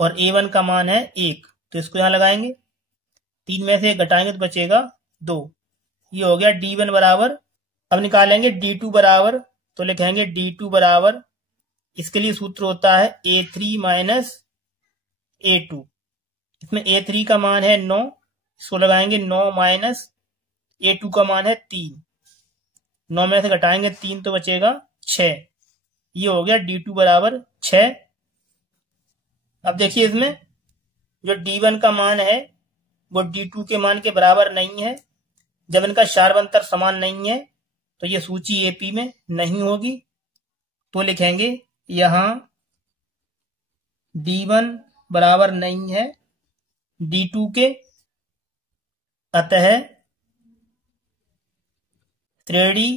और A1 का मान है 1, तो इसको यहां लगाएंगे। 3 में से घटाएंगे तो बचेगा 2। ये हो गया D1 बराबर। अब निकालेंगे D2 बराबर, तो लिखेंगे D2 बराबर, इसके लिए सूत्र होता है A3 माइनस A2। इसमें A3 का मान है 9, इसको लगाएंगे 9 माइनस A2 का मान है 3। 9 में से घटाएंगे 3 तो बचेगा 6। ये हो गया D2 बराबर 6। अब देखिए इसमें जो D1 का मान है वो D2 के मान के बराबर नहीं है। जब इनका शार्वंतर समान नहीं है तो ये सूची AP में नहीं होगी, तो लिखेंगे यहां D1 बराबर नहीं है D2 के, अतः श्रेणी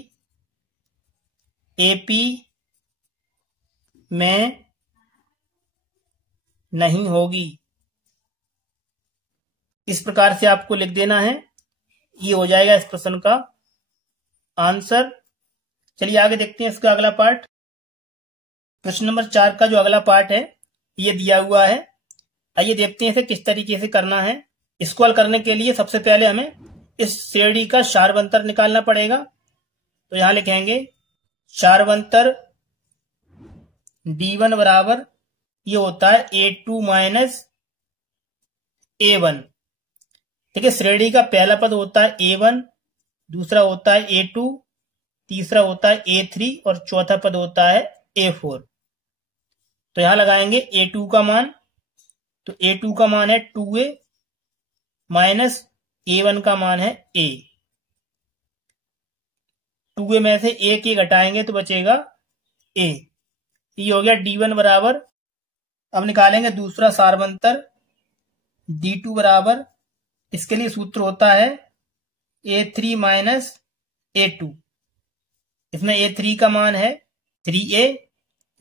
AP में नहीं होगी। इस प्रकार से आपको लिख देना है। ये हो जाएगा इस प्रश्न का आंसर। चलिए आगे देखते हैं इसका अगला पार्ट। प्रश्न नंबर 4 का जो अगला पार्ट है ये दिया हुआ है। आइए देखते हैं इसे किस तरीके से करना है। इसको हल करने के लिए सबसे पहले हमें इस श्रेणी का शार्वंतर निकालना पड़ेगा, तो यहां लिखेंगे शार्वंतर D1 बराबर, ये होता है A2 माइनस A1। ठीक है, श्रेणी का पहला पद होता है A1, दूसरा होता है A2, तीसरा होता है A3 और चौथा पद होता है A4। तो यहां लगाएंगे A2 का मान, तो A2 का मान है 2A माइनस A1 का मान है A। 2A में से A के घटाएंगे तो बचेगा A। ये हो गया D1 बराबर। अब निकालेंगे दूसरा शार्वंतर D2 बराबर, इसके लिए सूत्र होता है A3 माइनस A2। इसमें A3 का मान है 3A,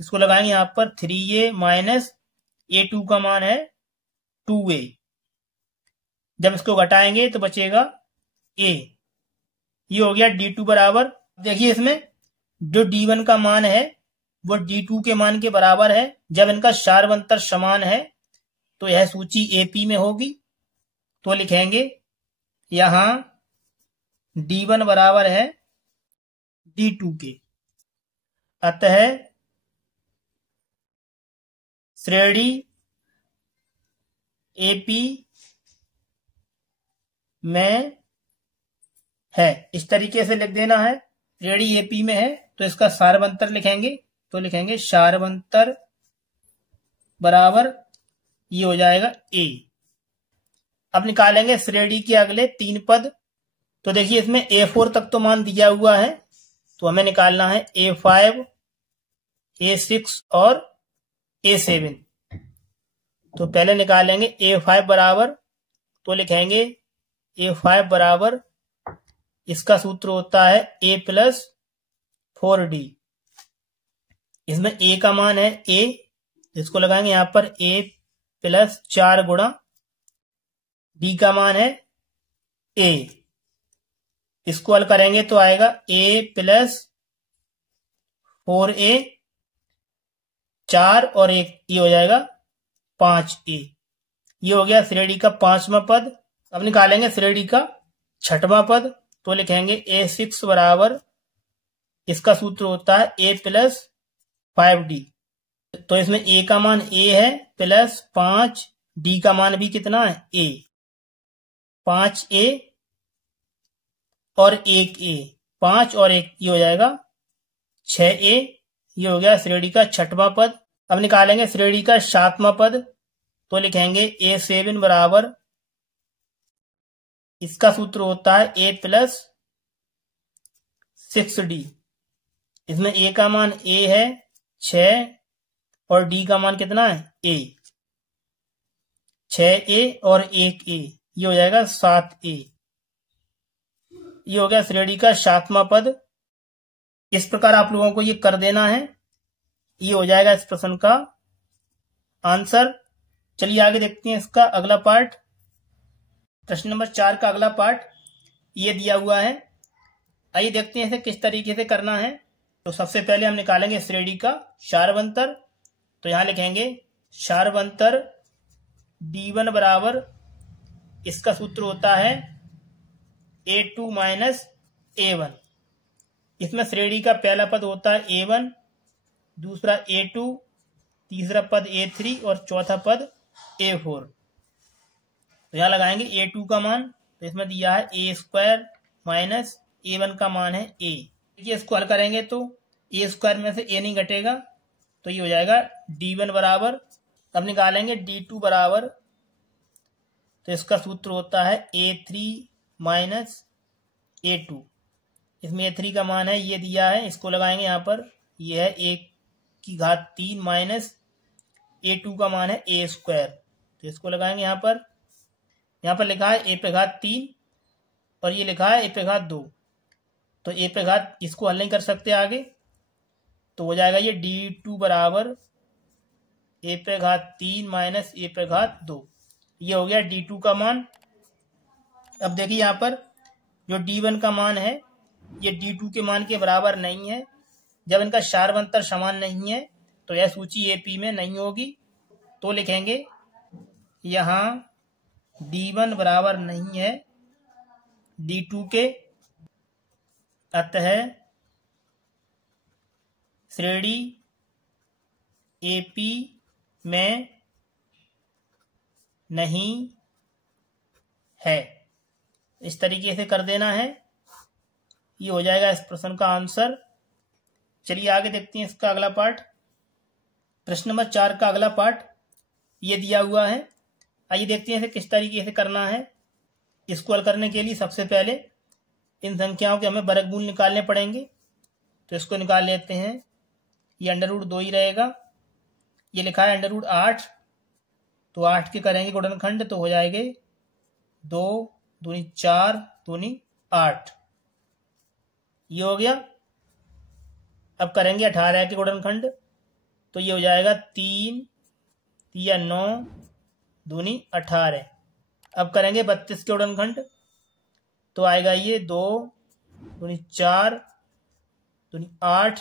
इसको लगाएंगे यहां पर 3A माइनस A2 का मान है 2A। जब इसको घटाएंगे तो बचेगा A। ये हो गया D2 बराबर। देखिए इसमें जो D1 का मान है वो D2 के मान के बराबर है। जब इनका शार्वंतर समान है तो यह सूची AP में होगी, तो लिखेंगे यहां D1 बराबर है D2 के, अतः श्रेणी AP में है। इस तरीके से लिख देना है, श्रेणी AP में है तो इसका सारवंतर लिखेंगे, तो लिखेंगे सारवंतर बराबर ये हो जाएगा ए। अब निकालेंगे श्रेणी के अगले 3 पद। तो देखिए इसमें A4 तक तो मान दिया हुआ है, तो हमें निकालना है A5, A6 और A7। तो पहले निकालेंगे A5 बराबर, तो लिखेंगे A5 बराबर, इसका सूत्र होता है A प्लस 4D। इसमें A का मान है A, इसको लगाएंगे यहां पर A प्लस 4 गुणा D का मान है A। इसको हल करेंगे तो आएगा A प्लस 4A, 4 और 1 ये हो जाएगा 5A। ये हो गया श्रेणी का 5वां पद। अब निकालेंगे श्रेणी का 6वां पद। तो लिखेंगे A6 बराबर, इसका सूत्र होता है A प्लस 5D। तो इसमें A का मान A है प्लस 5, D का मान भी कितना है A, 5A और 1A, 5 और 1 ये हो जाएगा 6A। ये हो गया श्रेणी का 6वां पद। अब निकालेंगे श्रेणी का 7वां पद। तो लिखेंगे A7 बराबर, इसका सूत्र होता है A प्लस 6D। इसमें A का मान A है 6 और D का मान कितना है A, 6A और 1A, ये हो जाएगा 7A। ये हो गया श्रेणी का 7वां पद। इस प्रकार आप लोगों को ये कर देना है, ये हो जाएगा इस प्रश्न का आंसर। चलिए आगे देखते हैं इसका अगला पार्ट। प्रश्न नंबर 4 का अगला पार्ट ये दिया हुआ है। आइए देखते हैं इसे किस तरीके से करना है। तो सबसे पहले हम निकालेंगे श्रेणी का सारवंतर। तो यहां लिखेंगे सारवंतर D1 बराबर, इसका सूत्र होता है A2 माइनस A1। इसमें श्रेणी का पहला पद होता है A1, दूसरा A2, तीसरा पद A3 और चौथा पद A4। तो यहां लगाएंगे A2 का मान, तो इसमें दिया है A² माइनस A1 का मान है A। देखिए इसको हल करेंगे तो A² में से A नहीं घटेगा, तो ये हो जाएगा D1 बराबर। अब निकालेंगे D2 बराबर, तो इसका सूत्र होता है A3 माइनस A2। इसमें A3 का मान है ये दिया है, इसको लगाएंगे यहाँ पर, ये है 1⁻³ माइनस A2 का मान है A²। तो इसको लगाएंगे यहाँ पर लिखा है A⁻³ और ये लिखा है A⁻²। तो इसको हल नहीं कर सकते आगे, तो हो जाएगा ये D2 बराबर A⁻³ माइनस A⁻²। ये हो गया D2 का मान। अब देखिए यहाँ पर जो D1 का मान है ये D2 के मान के बराबर नहीं है। जब इनका सारवंतर समान नहीं है तो यह सूची AP में नहीं होगी। तो लिखेंगे यहाँ D1 बराबर नहीं है D2 के, अतः श्रेणी AP में नहीं है। इस तरीके से कर देना है, ये हो जाएगा इस प्रश्न का आंसर। चलिए आगे देखते हैं इसका अगला पार्ट। प्रश्न नंबर 4 का अगला पार्ट ये दिया हुआ है। आइए देखते हैं इसे किस तरीके से करना है। इसको हल करने के लिए सबसे पहले इन संख्याओं के हमें वर्गमूल निकालने पड़ेंगे। तो इसको निकाल लेते हैं। ये √2 ही रहेगा। ये लिखा है √8, तो 8 के करेंगे गुणनखंड, तो हो जाएंगे 2 दूनी 4 दूनी 8, ये हो गया। अब करेंगे 18 के गुणनखंड, तो ये हो जाएगा 3 या 9 दूनी 18। अब करेंगे 32 के गुणनखंड, तो आएगा ये 2 दूनी 4 दूनी 8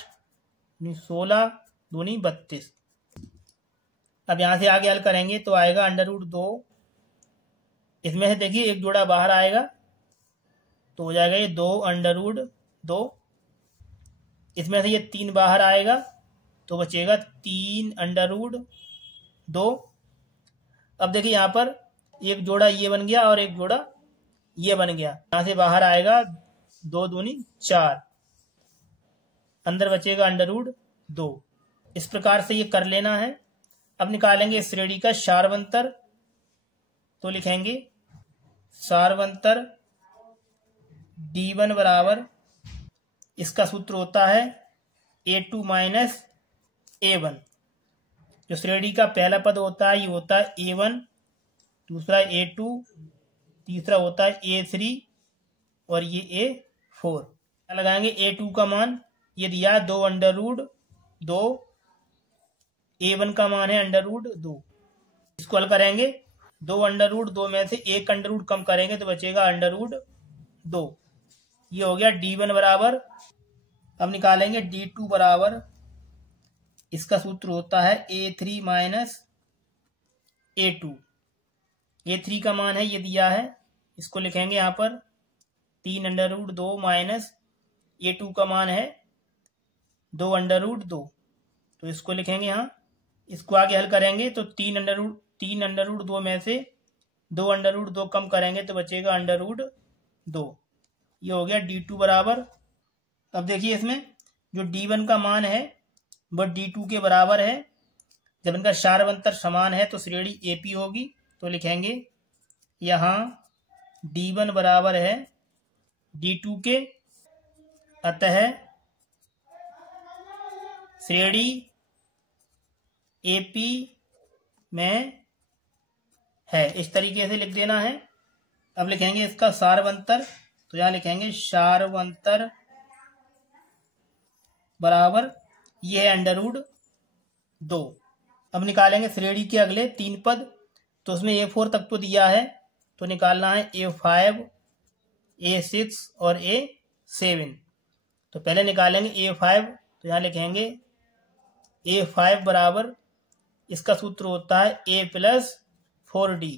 दूनी 16 दूनी 32। अब यहां से आगे हल करेंगे तो आएगा √2। इसमें से देखिए एक जोड़ा बाहर आएगा, तो हो जाएगा ये 2 √2। इसमें से ये 3 बाहर आएगा, तो बचेगा 3 √2। अब देखिए यहाँ पर एक जोड़ा ये बन गया और एक जोड़ा ये बन गया। यहाँ से बाहर आएगा 2 दूनी 4, अंदर बचेगा √2। इस प्रकार से ये कर लेना है। अब निकालेंगे इस श्रेणी का सार्वंतर, तो लिखेंगे सार्वंतर D1 बराबर, इसका सूत्र होता है A2 माइनस A1। जो श्रेणी का पहला पद होता है ये होता है A1, दूसरा A2, तीसरा होता है A3 और ये A4। लगाएंगे A2 का मान ये दिया 2√2, A1 का मान है √2। इसको हल करेंगे, 2√2 में से एक अंडर कम करेंगे तो बचेगा √2। ये हो गया D1 बराबर। अब निकालेंगे D2 बराबर, इसका सूत्र होता है A3 माइनस A2। A3 का मान है ये दिया है, इसको लिखेंगे यहाँ पर 3√2 माइनस A2 का मान है 2√2, तो इसको लिखेंगे यहाँ। इसको आगे हल करेंगे तो 3√2 में से 2√2 कम करेंगे तो बचेगा √2। ये हो गया D2 बराबर। अब देखिए इसमें जो D1 का मान है वह D2 के बराबर है। जब इनका सार्वंतर समान है तो श्रेणी AP होगी, तो लिखेंगे यहाँ D1 बराबर है D2 के, अतः श्रेणी AP में है। इस तरीके से लिख देना है। अब लिखेंगे इसका सार्वंतर, तो यहाँ लिखेंगे सार्वंतर बराबर ये है √2। अब निकालेंगे श्रेणी के अगले 3 पद, तो उसमें A4 तक तो दिया है, तो निकालना है A5, A6 और A7। तो पहले निकालेंगे A5, तो यहाँ लिखेंगे A5 बराबर, इसका सूत्र होता है A प्लस 4D।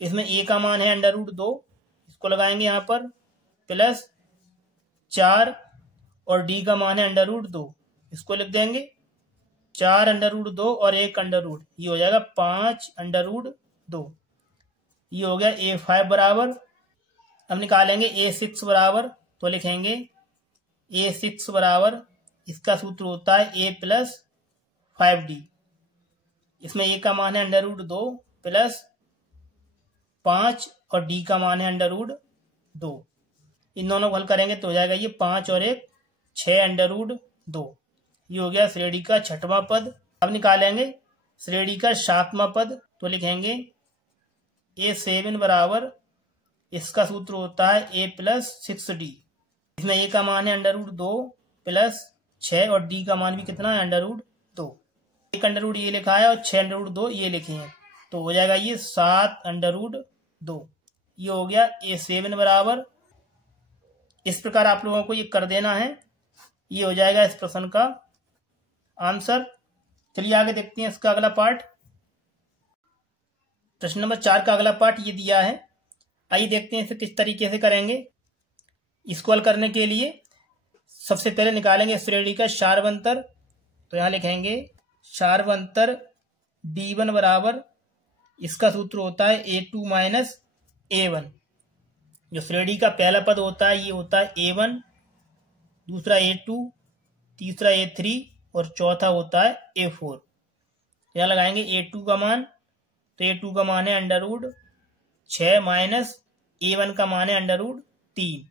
इसमें A का मान है √2, इसको लगाएंगे यहाँ पर, प्लस 4 और D का मान है √2, इसको लिख देंगे 4√2 और 1 ये हो जाएगा 5√2। ये हो गया A5 बराबर। अब निकालेंगे A6 बराबर, तो लिखेंगे A6 बराबर, इसका सूत्र होता है A प्लस 5D। इसमें A का मान है √2 प्लस 5 और D का मान है √2। इन दोनों को हल करेंगे तो हो जाएगा ये 5 और 1 6√2। ये हो गया श्रेणी का 6वां पद। अब निकालेंगे श्रेणी का 7वां पद, तो लिखेंगे A7 बराबर, इसका सूत्र होता है A प्लस 6D। इसमें A का मान है √2 प्लस 6 और D का मान भी कितना है √2। 1 ये लिखा है और 6 ये लिखे हैं, तो हो जाएगा ये 7√2। ये हो गया A7 बराबर। इस प्रकार आप लोगों को ये कर देना है। ये हो जाएगा इस प्रश्न का आंसर। चलिए आगे देखते हैं इसका अगला पार्ट। प्रश्न नंबर 4 का अगला पार्ट ये दिया है। आइए देखते हैं इसे किस तरीके से करेंगे। इसको हल करने के लिए सबसे पहले निकालेंगे श्रेणी का सार्वंतर, तो यहाँ लिखेंगे सार्वंतर D1 बराबर, इसका सूत्र होता है A2 माइनस A1। जो श्रेणी का पहला पद होता है ये होता है A1, दूसरा A2, तीसरा A3 और चौथा होता है A4। यहाँ लगाएंगे A2 का मान, तो A2 का मान है √6 माइनस A1 का मान है √3।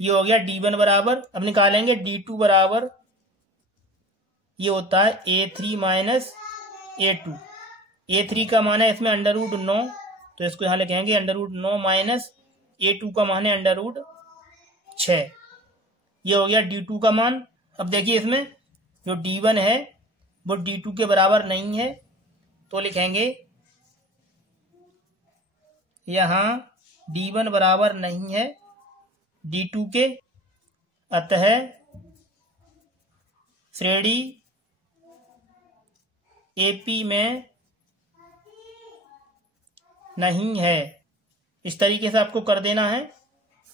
ये हो गया D1 बराबर। अब निकालेंगे D2 बराबर, ये होता है A3 माइनस A2। A3 का मान है इसमें √9, तो इसको यहाँ लिखेंगे √9 माइनस A2 का मान है √6। ये हो गया D2 का मान। अब देखिए इसमें जो D1 है वो D2 के बराबर नहीं है, तो लिखेंगे यहाँ D1 बराबर नहीं है D2 के, अतः श्रेणी AP में नहीं है। इस तरीके से आपको कर देना है।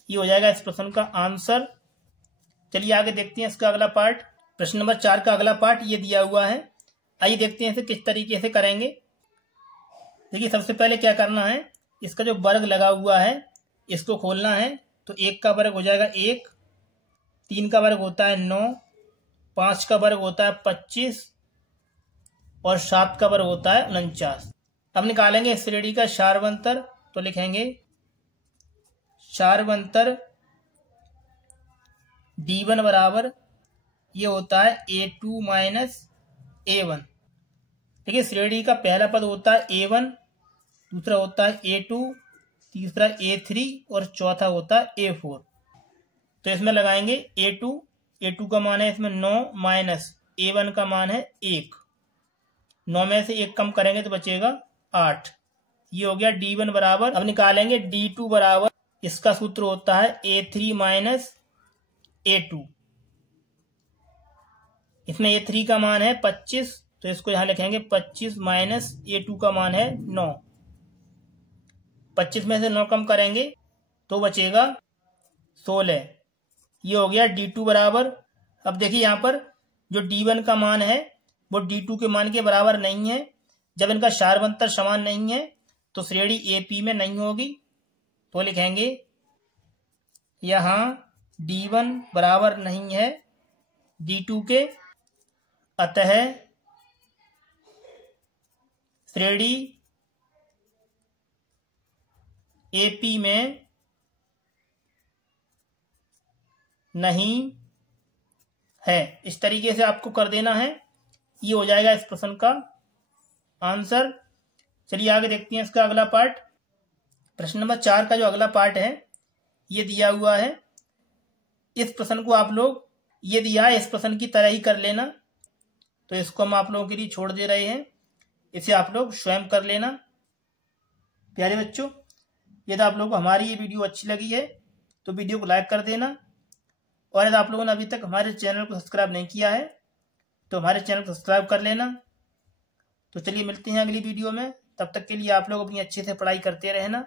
ये हो जाएगा इस प्रश्न का आंसर। चलिए आगे देखते हैं इसका अगला पार्ट। प्रश्न नंबर 4 का अगला पार्ट ये दिया हुआ है। आइए देखते हैं इसे किस तरीके से करेंगे। देखिए सबसे पहले क्या करना है, इसका जो वर्ग लगा हुआ है इसको खोलना है, तो 1 का वर्ग हो जाएगा 1, 3 का वर्ग होता है 9, 5 का वर्ग होता है 25 और 7 का वर्ग होता है 49। अब निकालेंगे इस श्रेणी का शार्वंतर। तो लिखेंगे शार्वंतर D1 बराबर ये होता है A2 माइनस A1। ठीक है, श्रेणी का पहला पद होता है A1, दूसरा होता है A2, तीसरा A3 और चौथा होता है A4। तो इसमें लगाएंगे A2 का मान है इसमें 9 माइनस A1 का मान है 1। 9 में से 1 कम करेंगे तो बचेगा 8। ये हो गया D1 बराबर। अब निकालेंगे D2 बराबर, इसका सूत्र होता है A3 माइनस A2। इसमें A3 का मान है 25, तो इसको यहां लिखेंगे 25 माइनस A2 का मान है 9। 25 में से 9 कम करेंगे तो बचेगा 16। ये हो गया D2 बराबर। अब देखिए यहाँ पर जो D1 का मान है वो D2 के मान के बराबर नहीं है। जब इनका शार्वंतर समान नहीं है तो श्रेणी AP में नहीं होगी। तो लिखेंगे यहां D1 बराबर नहीं है D2 के, अतः श्रेणी AP में नहीं है। इस तरीके से आपको कर देना है। ये हो जाएगा इस प्रश्न का आंसर। चलिए आगे देखते हैं इसका अगला पार्ट। प्रश्न नंबर 4 का जो अगला पार्ट है ये दिया हुआ है। इस प्रश्न को आप लोग, ये दिया है इस प्रश्न की तरह ही कर लेना। तो इसको हम आप लोगों के लिए छोड़ दे रहे हैं, इसे आप लोग स्वयं कर लेना। प्यारे बच्चों, यदि आप लोगों को हमारी ये वीडियो अच्छी लगी है तो वीडियो को लाइक कर देना, और यदि आप लोगों ने अभी तक हमारे चैनल को सब्सक्राइब नहीं किया है तो हमारे चैनल को सब्सक्राइब कर लेना। तो चलिए मिलते हैं अगली वीडियो में। तब तक के लिए आप लोग अपनी अच्छे से पढ़ाई करते रहना।